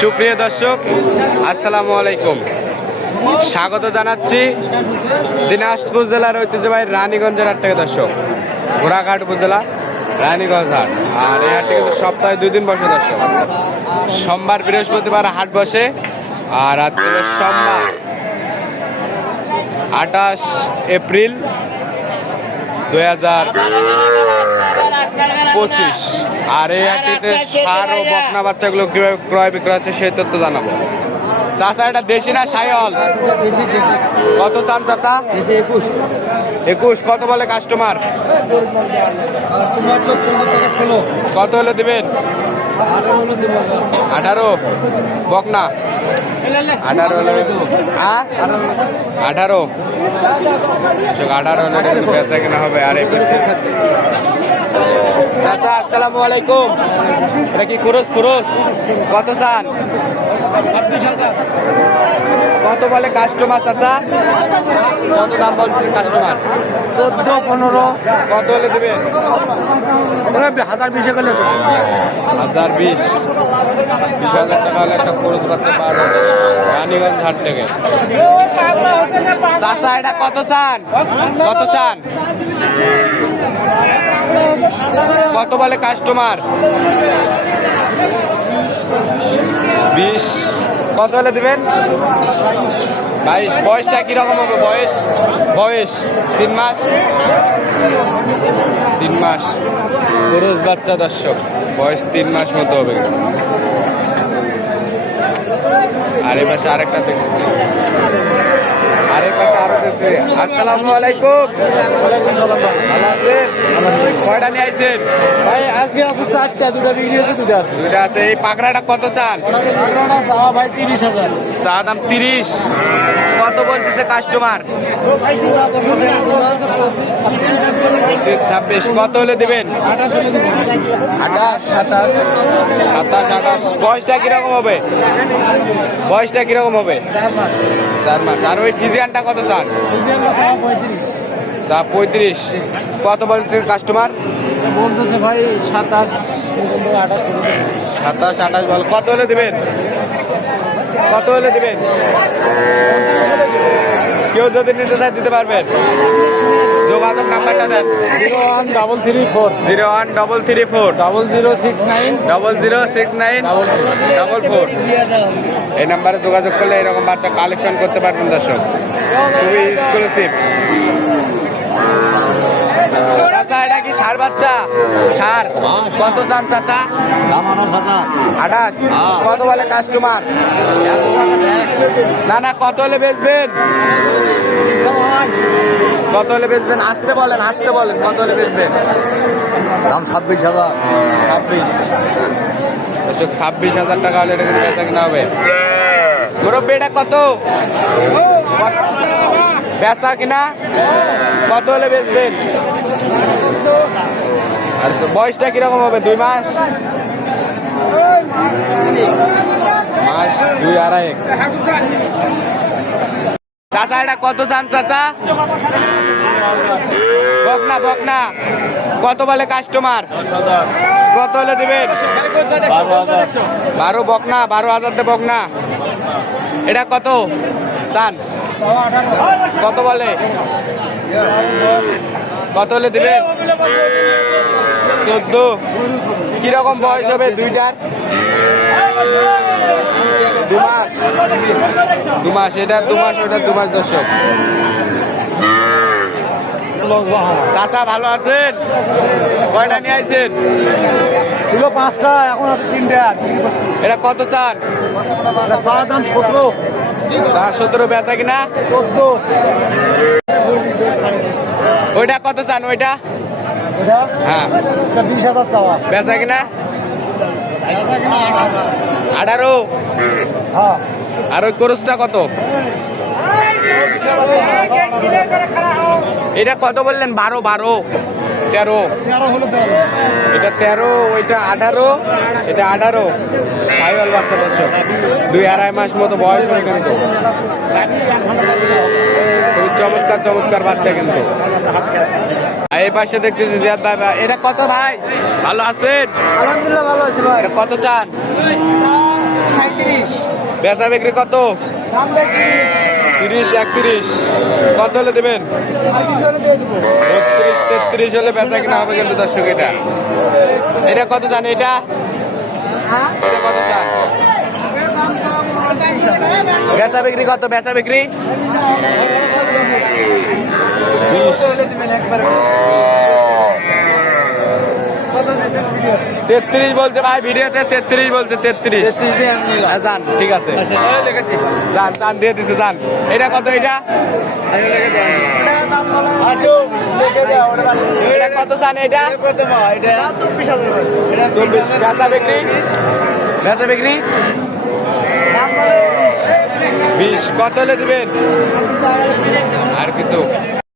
সুপ্রিয় দর্শক, আসসালামু আলাইকুম। স্বাগত জানাচ্ছি দিনাজপুর জেলার ঐতিহ্যবাহী রানীগঞ্জের হাট থেকে। দর্শক, ঘোড়াঘাট উপজেলা রানীগঞ্জ হাট। আর এই হাটটি কিন্তু সপ্তাহে 2 দিন বসে। দর্শক, সোমবার বৃহস্পতিবার হাট বসে। আর আজ ছিল সোমবার 28 এপ্রিল 2025। আর এই হাটটিতে ষাঁড় ও বকনা বাচ্চাগুলো কিভাবে ক্রয় বিক্রয় হচ্ছে সেই তথ্য জানাবো। চাচা, এটা দেশি না শাহিওয়াল? কত চান চাচা? 21। কত বলে কাস্টমার? কত হলে দিবেন? 18। বকনা 18 হলে? হ্যাঁ, 18। 18 হলে বেচা কেনা হবে। আর এই চাচা, আসসালামু আলাইকুম। এটা কি কুরুস? কত চান? কত বলে কাস্টমার? চাচা, কত দাম বলছে কাস্টমার? 14, 15। কত হলে দেবেন? 1020 গেলে 1020। 20,000 টাকা হলে একটা কুরুস বাচ্চা পাওয়া যাবে রানীগঞ্জ হাট থেকে। চাচা, এটা কত চান? কত চান? কত বলে কাস্টমার? 20। কত হলে দিবেন? 22। বয়সটা কিরকম হবে? বয়স 3 মাস। 3 মাস পুরুষ বাচ্চা। দর্শক, বয়স 3 মাস মতো হবে। আর এই পাশে আরেকটা দেখছি। আসসালামু আলাইকুম। ভালো আছেন? কয়টা নিয়ে আইছেন ভাই? আজকে আছে 4টা, 2টা বিক্রি হয়েছে, 2টা আছে। 2টা আছে। এই পাকড়াটা কত চান? পাকড়াটা চাওয়া ভাই 30,000। চা দাম 30। কত বলছে কাস্টমার? 26। কত হলে দেবেন? 28। 27। বয়সটা কিরকম হবে? 4 মাস। আর ওই ফিজিয়ানটা কত চান? 35। কত বলছে কাস্টমার? বলতেছে ভাই 27, 27-28 বল। কত হলে দেবেন? কেউ যদি নিতে চায় দিতে পারবেন। যোগাযোগ নাম্বারটা দেন। 01334 0069 0069 এই নাম্বারে যোগাযোগ করলে এরকম বাচ্চা কালেকশন করতে পারবেন। দর্শক, খুবই এক্সক্লুসিভ। চাচা, এটা কি ষাঁড় বাচ্চা? ষাঁড়। কত চান চাচা? 28। কত বলে কাস্টমার? না, কত হলে বেচবেন? আসতে বলেন। কত হলে বেচবেন? দাম 26,000। 26। 26,000 টাকা হলে এটা কিন্তু বেচা কিনা হবে। মুরব্বী, এটা কত বেচা কিনা? কত হলে বেচবেন? আচ্ছা, বয়সটা কিরকম হবে? 2 মাস। 2 আড়াই। চাচা, এটা কত চান চাচা? বকনা কত বলে কাস্টমার? কত হলে দেবেন? 12। বকনা 12,000 বকনা। এটা কত চান? কত বলে? কত হলে দিবেন? 14। কিরকম বয়স হবে দুইটার? 2 মাস। এটা 2 মাস, ওটা 2 মাস। দর্শক, চাচা ভালো আছেন? কয়টা নিয়ে আইছেন? ছিল 5টা, এখন আছে 3টা। এটা কত চান? দাম 17। 17 বেচা কিনা? 14। ওইটা কত চান? ওইটা? হ্যাঁ, 20,000 চাওয়া। বেচা কিনা? 18। হ্যাঁ। আর ওই ক্রসটা কত? এটা কত বললেন? 12। 13। এটা 13, ওইটা 18, এটা 18। শাহিওয়াল বাচ্চা। দর্শক, 2 আড়াই মাস মতো বয়স হয় কিন্তু। খুবই চমৎকার বাচ্চা কিন্তু। এই পাশে দেখতেছি জিয়াদ ভাই। এটা কত ভাই? ভালো আছেন? আলহামদুলিল্লাহ ভালো আছি ভাই। এটা কত চান? 37। বেচা বিক্রি কত? 30 31। কত হলে দেবেন? 32 33 হলে বেচা কিনা হবে কিন্তু দর্শক। এটা কত চান? এটা কত চান? বেচা বিক্রি কত? বেচা বিক্রি 20 33 বলছে ভাই, ভিডিওতে 33 বলছে। 33 যান, ঠিক আছে, যান যান, দিয়ে দিছে, যান। এটা কত? এটা কত চান? এটা 24। বেচা বিক্রি? বেচা বিক্রি 20। কত হলে দিবেন? আর কিছু